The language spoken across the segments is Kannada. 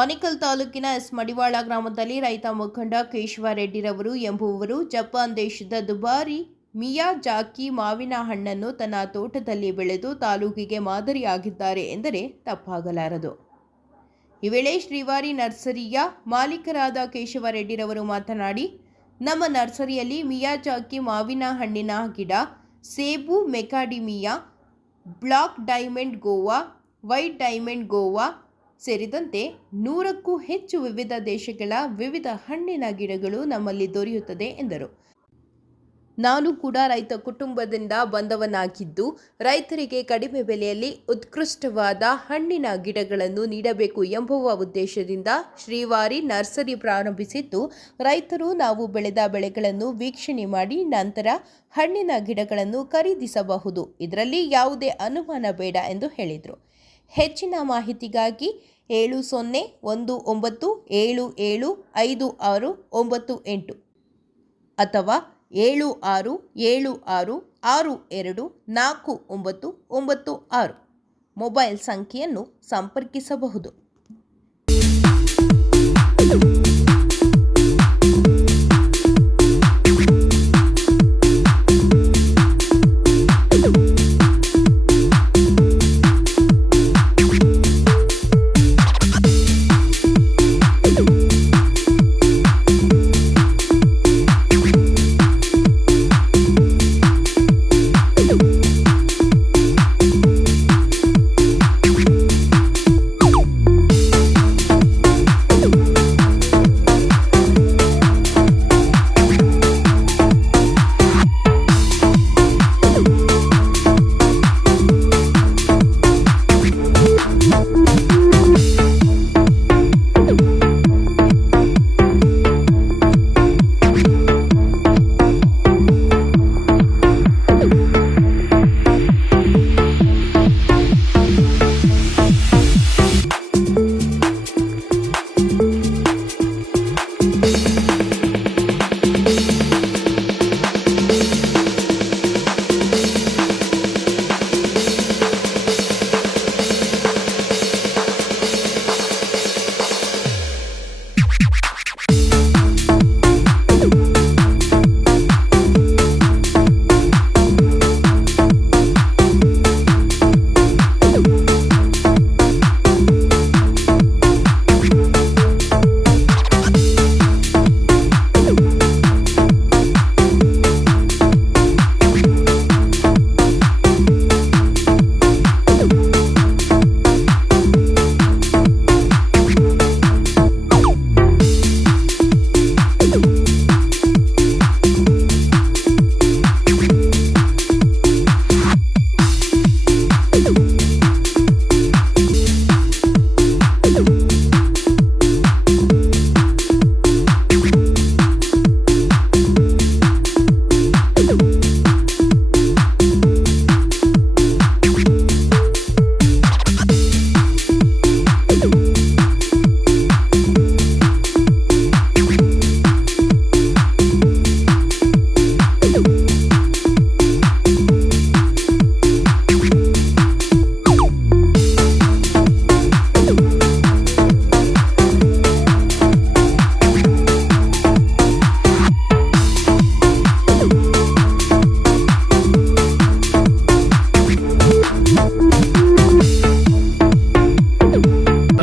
ಆನೇಕಲ್ ತಾಲೂಕಿನ ಎಸ್ ಮಡಿವಾಳ ಗ್ರಾಮದಲ್ಲಿ ರೈತ ಮುಖಂಡ ಕೇಶವ ರೆಡ್ಡಿರವರು ಎಂಬುವವರು ಜಪಾನ್ ದೇಶದ ದುಬಾರಿ ಮಿಯಾಜಾಕಿ ಮಾವಿನ ಹಣ್ಣನ್ನು ತನ್ನ ತೋಟದಲ್ಲಿ ಬೆಳೆದು ತಾಲೂಕಿಗೆ ಮಾದರಿಯಾಗಿದ್ದಾರೆ ಎಂದರೆ ತಪ್ಪಾಗಲಾರದು. ಈ ವೇಳೆ ಶ್ರೀವಾರಿ ನರ್ಸರಿಯ ಮಾಲೀಕರಾದ ಕೇಶವ ರೆಡ್ಡಿರವರು ಮಾತನಾಡಿ, ನಮ್ಮ ನರ್ಸರಿಯಲ್ಲಿ ಮಿಯಾಜಾಕಿ ಮಾವಿನ ಹಣ್ಣಿನ ಗಿಡ, ಸೇಬು macadamia, black diamond guava, white diamond guava ಸೇರಿದಂತೆ 100ಕ್ಕೂ ಹೆಚ್ಚು ವಿವಿಧ ದೇಶಗಳ ವಿವಿಧ ಹಣ್ಣಿನ ಗಿಡಗಳು ನಮ್ಮಲ್ಲಿ ದೊರೆಯುತ್ತದೆ ಎಂದರು. ನಾನು ಕೂಡ ರೈತ ಕುಟುಂಬದಿಂದ ಬಂದವನಾಗಿದ್ದು, ರೈತರಿಗೆ ಕಡಿಮೆ ಬೆಲೆಯಲ್ಲಿ ಉತ್ಕೃಷ್ಟವಾದ ಹಣ್ಣಿನ ಗಿಡಗಳನ್ನು ನೀಡಬೇಕು ಎಂಬುವ ಉದ್ದೇಶದಿಂದ ಶ್ರೀವಾರಿ ನರ್ಸರಿ ಪ್ರಾರಂಭಿಸಿದ್ದು, ರೈತರು ನಾವು ಬೆಳೆದ ಬೆಳೆಗಳನ್ನು ವೀಕ್ಷಣೆ ಮಾಡಿ ನಂತರ ಹಣ್ಣಿನ ಗಿಡಗಳನ್ನು ಖರೀದಿಸಬಹುದು. ಇದರಲ್ಲಿ ಯಾವುದೇ ಅನುಮಾನ ಬೇಡ ಎಂದು ಹೇಳಿದರು. ಹೆಚ್ಚಿನ ಮಾಹಿತಿಗಾಗಿ 7019775698 ಅಥವಾ 7676624996 ಮೊಬೈಲ್ ಸಂಖ್ಯೆಯನ್ನು ಸಂಪರ್ಕಿಸಬಹುದು.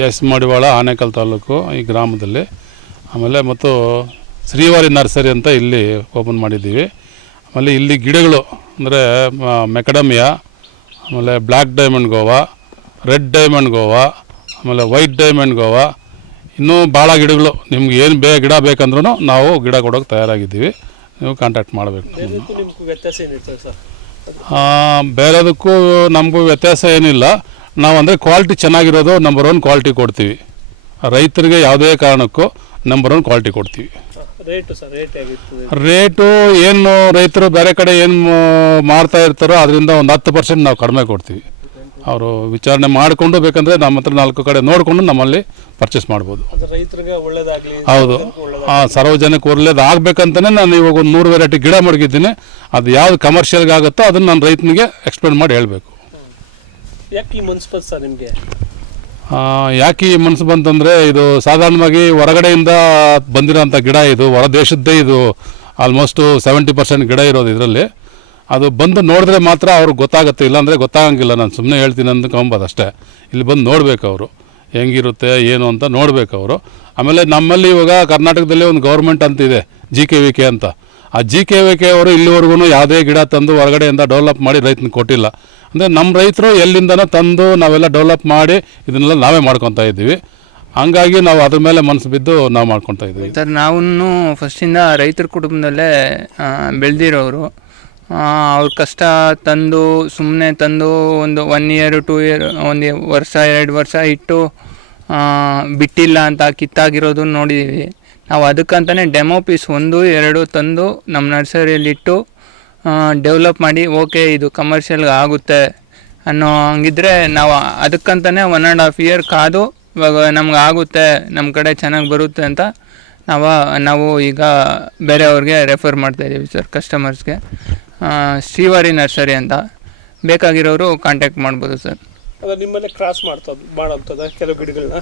ಎಸ್ ಮಡಿವಾಳ ಆನೇಕಲ್ ತಾಲೂಕು ಈ ಗ್ರಾಮದಲ್ಲಿ. ಆಮೇಲೆ ಮತ್ತು ಶ್ರೀವಾರಿ ನರ್ಸರಿ ಅಂತ ಇಲ್ಲಿ ಓಪನ್ ಮಾಡಿದ್ದೀವಿ. ಆಮೇಲೆ ಇಲ್ಲಿ ಗಿಡಗಳು ಅಂದರೆ ಮೆಕಡಮಿಯಾ, ಆಮೇಲೆ black diamond guava, red diamond Goa, ಆಮೇಲೆ ವೈಟ್ ಡೈಮಂಡ್ ಗೋವಾ, ಇನ್ನೂ ಭಾಳ ಗಿಡಗಳು ನಿಮ್ಗೆ ಏನು ಗಿಡ ಬೇಕಂದ್ರೂ ನಾವು ಗಿಡ ಕೊಡೋಕೆ ತಯಾರಾಗಿದ್ದೀವಿ. ನೀವು ಕಾಂಟ್ಯಾಕ್ಟ್ ಮಾಡಬೇಕು. ಬೇರೆದಕ್ಕೂ ನಮಗೂ ವ್ಯತ್ಯಾಸ ಏನಿಲ್ಲ. ನಾವು ಅಂದರೆ ಕ್ವಾಲಿಟಿ ಚೆನ್ನಾಗಿರೋದು ನಂಬರ್ 1 ಕ್ವಾಲಿಟಿ ಕೊಡ್ತೀವಿ. ರೈತರಿಗೆ ಯಾವುದೇ ಕಾರಣಕ್ಕೂ ನಂಬರ್ 1 ಕ್ವಾಲಿಟಿ ಕೊಡ್ತೀವಿ. ರೇಟು ಏನು ರೈತರು ಬೇರೆ ಕಡೆ ಏನು ಮಾಡ್ತಾ ಇರ್ತಾರೋ ಅದರಿಂದ ಒಂದು 10% ನಾವು ಕಡಿಮೆ ಕೊಡ್ತೀವಿ. ಅವರು ವಿಚಾರಣೆ ಮಾಡಿಕೊಂಡು ಬೇಕಂದರೆ ನಮ್ಮ ಹತ್ರ 4 ಕಡೆ ನೋಡಿಕೊಂಡು ನಮ್ಮಲ್ಲಿ ಪರ್ಚೇಸ್ ಮಾಡ್ಬೋದು. ಹೌದು, ಸಾರ್ವಜನಿಕ ಒಳ್ಳೆಯದಾಗಬೇಕಂತಲೇ ನಾನು ಇವಾಗ ಒಂದು 100 ವೆರೈಟಿ ಗಿಡ ಮಡಗಿದ್ದೀನಿ. ಅದು ಯಾವ್ದು ಕಮರ್ಷಿಯಲ್ಗೆ ಆಗುತ್ತೋ ಅದನ್ನು ನಾನು ರೈತನಿಗೆ ಎಕ್ಸ್ಪ್ಲೇನ್ ಮಾಡಿ ಹೇಳಬೇಕು. ಯಾಕೆ ಈ ಮನಸ್ಸು ಬಂತಂದರೆ ಇದು ಸಾಧಾರಣವಾಗಿ ಹೊರಗಡೆಯಿಂದ ಬಂದಿರೋಂಥ ಗಿಡ, ಇದು ಹೊರ ದೇಶದ್ದೇ, ಇದು ಆಲ್ಮೋಸ್ಟು 70% ಗಿಡ ಇರೋದು ಇದರಲ್ಲಿ. ಅದು ಬಂದು ನೋಡಿದ್ರೆ ಮಾತ್ರ ಅವ್ರಿಗೆ ಗೊತ್ತಾಗುತ್ತೆ, ಇಲ್ಲಾಂದರೆ ಗೊತ್ತಾಗಂಗಿಲ್ಲ. ನಾನು ಸುಮ್ಮನೆ ಹೇಳ್ತೀನಿ ಅಂದ್ಕೊಂಬೋದು ಅಷ್ಟೇ. ಇಲ್ಲಿ ಬಂದು ನೋಡಬೇಕು ಅವರು ಹೆಂಗಿರುತ್ತೆ ಏನು ಅಂತ ನೋಡಬೇಕು ಅವರು. ಆಮೇಲೆ ನಮ್ಮಲ್ಲಿ ಇವಾಗ ಕರ್ನಾಟಕದಲ್ಲಿ ಒಂದು ಗೌರ್ಮೆಂಟ್ ಅಂತ ಇದೆ, GKVK ಅಂತ. ಆ GKVK ಅವರು ಇಲ್ಲಿವರೆಗೂ ಯಾವುದೇ ಗಿಡ ತಂದು ಹೊರಗಡೆಯಿಂದ ಡೆವಲಪ್ ಮಾಡಿ ರೈತನಿಗೆ ಕೊಟ್ಟಿಲ್ಲ. ಅಂದರೆ ನಮ್ಮ ರೈತರು ಎಲ್ಲಿಂದನೋ ತಂದು ನಾವೆಲ್ಲ ಡೆವಲಪ್ ಮಾಡಿ ಇದನ್ನೆಲ್ಲ ನಾವೇ ಮಾಡ್ಕೊತಾ ಇದ್ದೀವಿ. ಹಂಗಾಗಿ ನಾವು ಅದ್ರ ಮೇಲೆ ಮನಸ್ಸು ಬಿದ್ದು ನಾವು ಮಾಡ್ಕೊತಾ ಇದ್ದೀವಿ ಸರ್. ನಾವು ಫಸ್ಟಿಂದ ರೈತರ ಕುಟುಂಬದಲ್ಲೇ ಬೆಳೆದಿರೋರು. ಅವ್ರ ಕಷ್ಟ ತಂದು ಸುಮ್ಮನೆ ತಂದು ಒಂದು 1 year 2 year 1 ವರ್ಷ 2 ವರ್ಷ ಇಟ್ಟು ಬಿಟ್ಟಿಲ್ಲ ಅಂತ ಕಿತ್ತಾಗಿರೋದು ನೋಡಿದ್ದೀವಿ ನಾವು. ಅದಕ್ಕಂತಲೇ ಡೆಮೋ ಪೀಸ್ 1 2 ತಂದು ನಮ್ಮ ನರ್ಸರಿಯಲ್ಲಿಟ್ಟು ಡೆವಲಪ್ ಮಾಡಿ ಓಕೆ ಇದು ಕಮರ್ಷಿಯಲ್ಗೆ ಆಗುತ್ತೆ ಅನ್ನೋ ಹಂಗಿದ್ರೆ ನಾವು ಅದಕ್ಕಂತಲೇ 1.5 year ಕಾದು ಇವಾಗ ನಮ್ಗೆ ಆಗುತ್ತೆ, ನಮ್ಮ ಕಡೆ ಚೆನ್ನಾಗಿ ಬರುತ್ತೆ ಅಂತ ನಾವು ಈಗ ಬೇರೆಯವ್ರಿಗೆ ರೆಫರ್ ಮಾಡ್ತಾಯಿದ್ದೀವಿ ಸರ್, ಕಸ್ಟಮರ್ಸ್ಗೆ. ಶ್ರೀವಾರಿ ನರ್ಸರಿ ಅಂತ ಬೇಕಾಗಿರೋರು ಕಾಂಟ್ಯಾಕ್ಟ್ ಮಾಡ್ಬೋದು ಸರ್. ಅದು ನಿಮ್ಮಲ್ಲೇ ಕ್ರಾಸ್ ಮಾಡೋಂಥದ್ದು ಕೆಲವು ಗಿಡಗಳನ್ನ?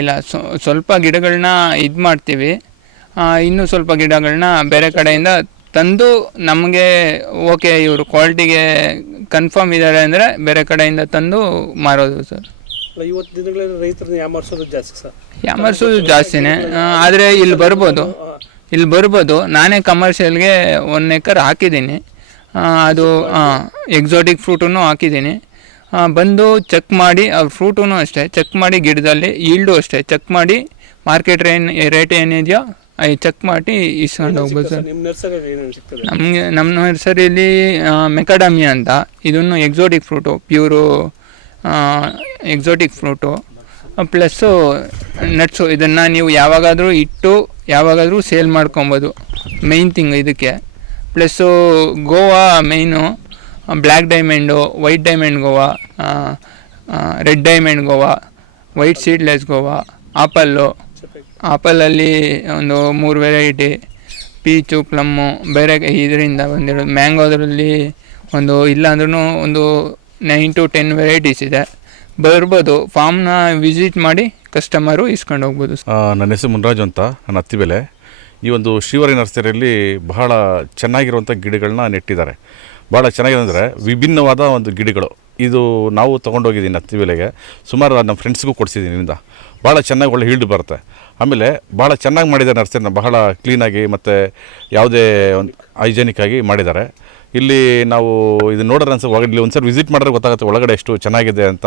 ಇಲ್ಲ ಸ್ವಲ್ಪ ಗಿಡಗಳನ್ನ ಇದು ಮಾಡ್ತೀವಿ. ಇನ್ನೂ ಸ್ವಲ್ಪ ಗಿಡಗಳನ್ನ ಬೇರೆ ಕಡೆಯಿಂದ ತಂದು ನಮಗೆ ಓಕೆ ಇವರು ಕ್ವಾಲಿಟಿಗೆ ಕನ್ಫರ್ಮ್ ಇದ್ದಾರೆ ಅಂದರೆ ಬೇರೆ ಕಡೆಯಿಂದ ತಂದು ಮಾರೋದು ಸರ್. ಇವತ್ತು ದಿನಗಳಲ್ಲಿ ರೈತರನ್ನ ಯಾಮಾರಿಸೋದು ಜಾಸ್ತಿ ಸರ್? ಯಾಮಾರಿಸೋದು ಜಾಸ್ತಿನೇ, ಆದರೆ ಇಲ್ಲಿ ಬರ್ಬೋದು. ನಾನೇ ಕಮರ್ಷಿಯಲ್ಗೆ 1 acre ಹಾಕಿದ್ದೀನಿ. ಅದು ಎಕ್ಸಾಟಿಕ್ ಫ್ರೂಟನ್ನು ಹಾಕಿದ್ದೀನಿ. ಬಂದು ಚೆಕ್ ಮಾಡಿ ಅವ್ರ ಫ್ರೂಟೂ ಅಷ್ಟೇ ಚೆಕ್ ಮಾಡಿ, ಗಿಡದಲ್ಲಿ ಈಲ್ಡು ಅಷ್ಟೇ ಚೆಕ್ ಮಾಡಿ, ಮಾರ್ಕೆಟ್ ರೇಟ್ ಏನಿದೆಯೋ ಚೆಕ್ ಮಾಡಿ ಇಸ್ಕೊಂಡು ಹೋಗ್ಬೋದು ಸರ್. ನಿಮ್ಮ ನರ್ಸರಿಯಲ್ಲಿ ಏನೇನು ಸಿಗ್ತದೆ? ನಮ್ಮ ನರ್ಸರಿಯಲ್ಲಿ ಮೆಕಾಡಮಿಯಾ ಅಂತ, ಇದನ್ನು exotic fruit, pure exotic fruit plus nuts. ಇದನ್ನು ನೀವು ಯಾವಾಗಾದರೂ ಇಟ್ಟು ಯಾವಾಗಾದರೂ ಸೇಲ್ ಮಾಡ್ಕೊಬೋದು, ಮೇಯ್ನ್ ಥಿಂಗ್ ಇದಕ್ಕೆ. Plus guava main, black diamond, white diamond guava, red diamond guava, white seedless guava, ಆಪಲಲ್ಲಿ ಒಂದು 3 ವೆರೈಟಿ, ಪೀಚು, ಪ್ಲಮ್ಮು, ಬೇರೆ ಇದರಿಂದ ಬಂದಿರೋದು. ಮ್ಯಾಂಗೋದ್ರಲ್ಲಿ ಒಂದು ಇಲ್ಲ ಅಂದ್ರೂ ಒಂದು 9 to 10 ವೆರೈಟೀಸ್ ಇದೆ. ಬರ್ಬೋದು, ಫಾರ್ಮ್ನ ವಿಸಿಟ್ ಮಾಡಿ ಕಸ್ಟಮರು ಇಸ್ಕೊಂಡು ಹೋಗ್ಬೋದು. ನನ್ನ ಹೆಸರು ಮುನ್ರಾಜು ಅಂತ, ನನ್ನ ಅತ್ತಿಬೆಲೆ. ಈ ಒಂದು ಶ್ರೀವಾರಿ ನರ್ಸರಿಯಲ್ಲಿ ಬಹಳ ಚೆನ್ನಾಗಿರುವಂಥ ಗಿಡಗಳನ್ನ ನೆಟ್ಟಿದ್ದಾರೆ. ಭಾಳ ಚೆನ್ನಾಗಿದೆ ಅಂದರೆ ವಿಭಿನ್ನವಾದ ಒಂದು ಗಿಡಗಳು. ಇದು ನಾವು ತೊಗೊಂಡೋಗಿದ್ದೀನಿ ಅತ್ತಿಬೆಲೆಗೆ, ಸುಮಾರು ನಮ್ಮ ಫ್ರೆಂಡ್ಸ್ಗೂ ಕೊಡಿಸಿದ್ದೀನಿ. ಇದರಿಂದ ಭಾಳ ಚೆನ್ನಾಗಿ ಒಳ್ಳೆ ಹೀಲ್ಡ್ ಬರುತ್ತೆ. ಆಮೇಲೆ ಭಾಳ ಚೆನ್ನಾಗಿ ಮಾಡಿದ್ದಾರೆ ನರ್ಸರಿನ, ಬಹಳ ಕ್ಲೀನಾಗಿ ಮತ್ತು ಯಾವುದೇ ಒಂದು ಹೈಜೆನಿಕ್ ಆಗಿ ಮಾಡಿದ್ದಾರೆ. ಇಲ್ಲಿ ನಾವು ಇದು ನೋಡಿದ್ರೆ ಅನ್ಸುತ್ತೆ, ಇಲ್ಲಿ ಒಂದ್ಸರಿ ವಿಸಿಟ್ ಮಾಡಿದ್ರೆ ಗೊತ್ತಾಗುತ್ತೆ ಒಳಗಡೆ ಎಷ್ಟು ಚೆನ್ನಾಗಿದೆ ಅಂತ.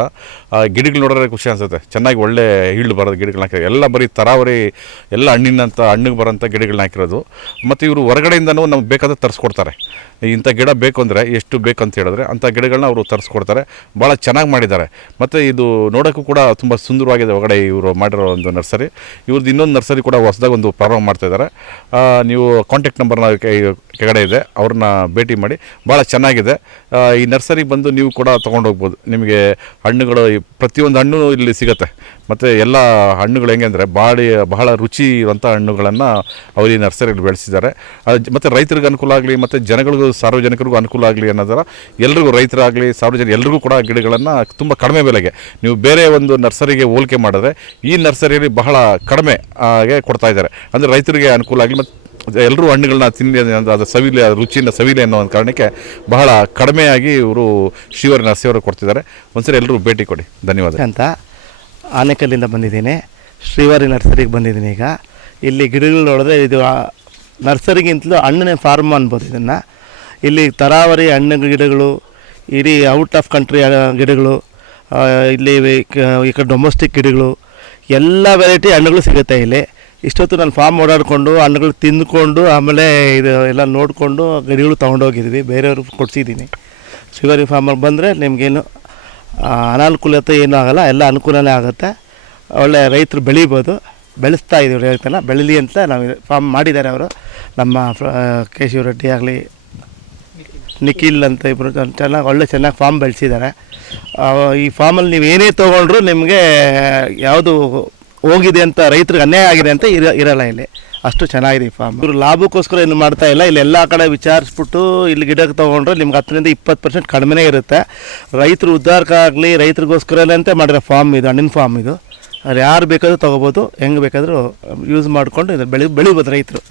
ಗಿಡಗಳು ನೋಡಿದ್ರೆ ಖುಷಿ ಅನಿಸುತ್ತೆ, ಚೆನ್ನಾಗಿ ಒಳ್ಳೆ ಹೀಲ್ಡ್ ಬರೋದು ಗಿಡಗಳನ್ನ ಹಾಕಿರೋದು. ಎಲ್ಲ ಬರೀ ತರಾವರಿ, ಎಲ್ಲ ಹಣ್ಣಿಗೆ ಬರೋಂಥ ಗಿಡಗಳನ್ನ ಹಾಕಿರೋದು. ಮತ್ತು ಇವರು ಹೊರಗಡೆಯಿಂದನೂ ನಮ್ಗೆ ಬೇಕಾದ್ರೆ ತರಿಸ್ಕೊಡ್ತಾರೆ. ಇಂಥ ಗಿಡ ಬೇಕು ಅಂದರೆ ಎಷ್ಟು ಬೇಕು ಅಂತ ಹೇಳಿದ್ರೆ ಅಂಥ ಗಿಡಗಳನ್ನ ಅವರು ತರಿಸ್ಕೊಡ್ತಾರೆ. ಭಾಳ ಚೆನ್ನಾಗಿ ಮಾಡಿದ್ದಾರೆ. ಮತ್ತು ಇದು ನೋಡೋಕ್ಕೂ ಕೂಡ ತುಂಬ ಸುಂದರವಾಗಿದೆ ಒಳಗಡೆ ಇವರು ಮಾಡಿರೋ ಒಂದು ನರ್ಸರಿ. ಇವ್ರದ್ದು ಇನ್ನೊಂದು ನರ್ಸರಿ ಕೂಡ ಹೊಸದಾಗಿ ಒಂದು ಪ್ರಾರಂಭ ಮಾಡ್ತಾಯಿದ್ದಾರೆ. ನೀವು ಕಾಂಟ್ಯಾಕ್ಟ್ ನಂಬರ್ನ ಕೆಳಗಡೆ ಇದೆ, ಅವ್ರನ್ನ ಭೇಟಿ ಮಾಡಿ. ಭಾಳ ಚೆನ್ನಾಗಿದೆ. ಈ ನರ್ಸರಿಗೆ ಬಂದು ನೀವು ಕೂಡ ತೊಗೊಂಡೋಗ್ಬೋದು. ನಿಮಗೆ ಹಣ್ಣುಗಳು ಪ್ರತಿಯೊಂದು ಹಣ್ಣು ಇಲ್ಲಿ ಸಿಗುತ್ತೆ. ಮತ್ತು ಎಲ್ಲ ಹಣ್ಣುಗಳು ಹೆಂಗೆ ಅಂದರೆ ಬಹಳ ರುಚಿ ಇರುವಂಥ ಹಣ್ಣುಗಳನ್ನು ಅವರು ಈ ನರ್ಸರಿಯಲ್ಲಿ ಬೆಳೆಸಿದ್ದಾರೆ. ಮತ್ತು ರೈತರಿಗೆ ಅನುಕೂಲ ಆಗಲಿ, ಮತ್ತು ಜನಗಳಿಗೂ ಸಾರ್ವಜನಿಕರಿಗೂ ಅನುಕೂಲ ಆಗಲಿ ಅನ್ನೋದರ ಎಲ್ರಿಗೂ, ರೈತರಾಗಲಿ ಸಾರ್ವಜನಿಕ ಎಲ್ರಿಗೂ ಕೂಡ ಗಿಡಗಳನ್ನು ತುಂಬ ಕಡಿಮೆ ಬೆಲೆಗೆ, ನೀವು ಬೇರೆ ಒಂದು ನರ್ಸರಿಗೆ ಹೋಲಿಕೆ ಮಾಡಿದ್ರೆ ಈ ನರ್ಸರಿಯಲ್ಲಿ ಬಹಳ ಕಡಿಮೆ ಆಗಿ ಕೊಡ್ತಾಯಿದ್ದಾರೆ. ಅಂದರೆ ರೈತರಿಗೆ ಅನುಕೂಲ ಆಗಲಿ ಮತ್ತು ಎಲ್ಲರೂ ಹಣ್ಣುಗಳನ್ನ ತಿನ್ನಿ, ಅದು ಸವಿಲೆ, ರುಚಿಯಿಂದ ಸವಿಲೆ ಅನ್ನೋ ಒಂದು ಕಾರಣಕ್ಕೆ ಬಹಳ ಕಡಿಮೆಯಾಗಿ ಇವರು ಶ್ರೀವಾರಿ ನರ್ಸರಿಯವರು ಕೊಡ್ತಿದ್ದಾರೆ. ಒಂದ್ಸರಿ ಎಲ್ಲರೂ ಭೇಟಿ ಕೊಡಿ. ಧನ್ಯವಾದ. ಅಂತ ಆನೇಕಲ್ಲಿಂದ ಬಂದಿದ್ದೀನಿ, ಶ್ರೀವಾರಿ ನರ್ಸರಿಗೆ ಬಂದಿದ್ದೀನಿ. ಈಗ ಇಲ್ಲಿ ಗಿಡಗಳು ನೋಡಿದ್ರೆ ಇದು ನರ್ಸರಿಗಿಂತಲೂ ಹಣ್ಣಿನ ಫಾರ್ಮ್ ಅನ್ಬೋದು ಇದನ್ನು. ಇಲ್ಲಿ ತರಾವರಿ ಹಣ್ಣು ಗಿಡಗಳು, ಇಡೀ ಔಟ್ ಆಫ್ ಕಂಟ್ರಿ ಗಿಡಗಳು, ಇಲ್ಲಿ ಈ ಕಡೆ ಡೊಮೆಸ್ಟಿಕ್ ಗಿಡಗಳು, ಎಲ್ಲ ವೆರೈಟಿ ಹಣ್ಣುಗಳು ಸಿಗುತ್ತೆ ಇಲ್ಲಿ. ಇಷ್ಟೊತ್ತು ನಾನು ಫಾರ್ಮ್ ಓಡಾಡಿಕೊಂಡು ಹಣ್ಣುಗಳು ತಿಂದ್ಕೊಂಡು ಆಮೇಲೆ ಇದು ಎಲ್ಲ ನೋಡಿಕೊಂಡು ಗಿಡಗಳು ತೊಗೊಂಡೋಗಿದ್ವಿ, ಬೇರೆಯವ್ರಿಗೆ ಕೊಡಿಸಿದ್ದೀನಿ. ಶ್ರೀವಾರಿ ಫಾರ್ಮಲ್ಲಿ ಬಂದರೆ ನಿಮಗೇನು ಅನಾನುಕೂಲತೆ ಏನೂ ಆಗೋಲ್ಲ, ಎಲ್ಲ ಅನುಕೂಲನೇ ಆಗುತ್ತೆ. ಒಳ್ಳೆ ರೈತರು ಬೆಳಿಬೋದು, ಬೆಳೆಸ್ತಾ ಇದ್ದೀವಿ. ರೈತನ ಬೆಳೀಲಿ ಅಂತ ನಾವು ಫಾರ್ಮ್ ಮಾಡಿದ್ದಾರೆ ಅವರು, ನಮ್ಮ ಕೇಶವ ರೆಡ್ಡಿ ಆಗಲಿ, ನಿಖಿಲ್ ಅಂತ ಇಬ್ಬರು ಚೆನ್ನಾಗಿ ಫಾರ್ಮ್ ಬೆಳೆಸಿದ್ದಾರೆ. ಈ ಫಾರ್ಮಲ್ಲಿ ನೀವು ಏನೇ ತೊಗೊಂಡ್ರು ನಿಮಗೆ ಯಾವುದು ಹೋಗಿದೆ ಅಂತ ರೈತರಿಗೆ ಅನ್ಯಾಯ ಆಗಿದೆ ಅಂತ ಇರಲ್ಲ ಇಲ್ಲಿ. ಅಷ್ಟು ಚೆನ್ನಾಗಿದೆ ಈ ಫಾರ್ಮ್. ಇವರು ಲಾಭಕ್ಕೋಸ್ಕರ ಏನು ಮಾಡ್ತಾ ಇಲ್ಲ. ಇಲ್ಲಿ ಎಲ್ಲ ಕಡೆ ವಿಚಾರಿಸ್ಬಿಟ್ಟು ಇಲ್ಲಿ ಗಿಡ ತೊಗೊಂಡ್ರೆ ನಿಮ್ಗೆ 10% ಕಡಿಮೆನೇ ಇರುತ್ತೆ. ರೈತರು ಉದ್ಧಾರಕ್ಕಾಗಲಿ ರೈತರಿಗೋಸ್ಕರನೇ ಅಂತ ಮಾಡಿರೋ ಫಾರ್ಮ್ ಇದು, ಹಣ್ಣಿನ ಫಾರ್ಮ್ ಇದು. ಅಲ್ಲಿ ಯಾರು ಬೇಕಾದರೂ ತೊಗೋಬೋದು, ಹೆಂಗೆ ಬೇಕಾದರೂ ಯೂಸ್ ಮಾಡಿಕೊಂಡು ಇದು ಬೆಳಿಬೋದು ರೈತರು.